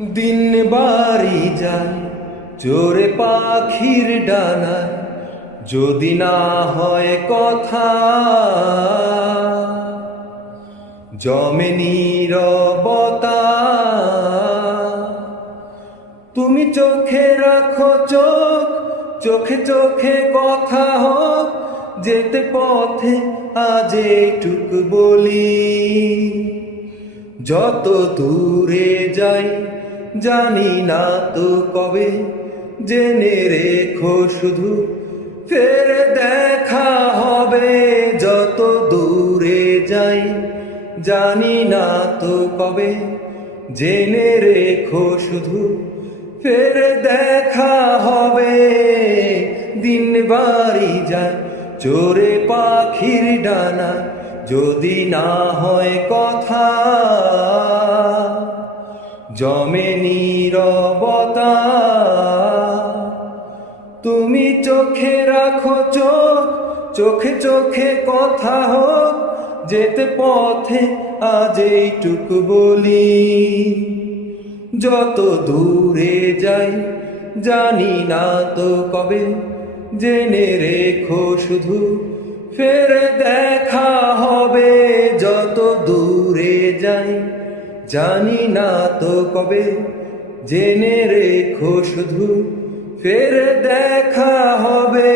দিন বাড়ি যায় চোরে পাখির ডানায়, যদি না হয় কথা জমে নীরবতা। তুমি চোখে রাখো চোখ, চোখে চোখে কথা হোক, যেতে পথে আজ এইটুকু বলি। যত দূরে যাই জানি না তো কবে, জেনে রেখো শুধু ফের দেখা হবে। যত দূরে যাই জানি না তো কবে, জেনে রেখো শুধু ফের দেখা হবে। দিন বাড়ি যায় চোরে পাখির ডানা, যদি না হয় কথা জমে নীরবতা। তুমি চোখে রাখো চোখ, চোখে চোখে কথা হোক, যেতে পথে আজ এইটুকু বলি। যত দূরে যাই জানি না তো কবে, জেনে রেখো শুধু ফের দেখা হবে। যত দূরে যাই জানি না তো কবে, জেনে রেখো শুধু ফের দেখা হবে।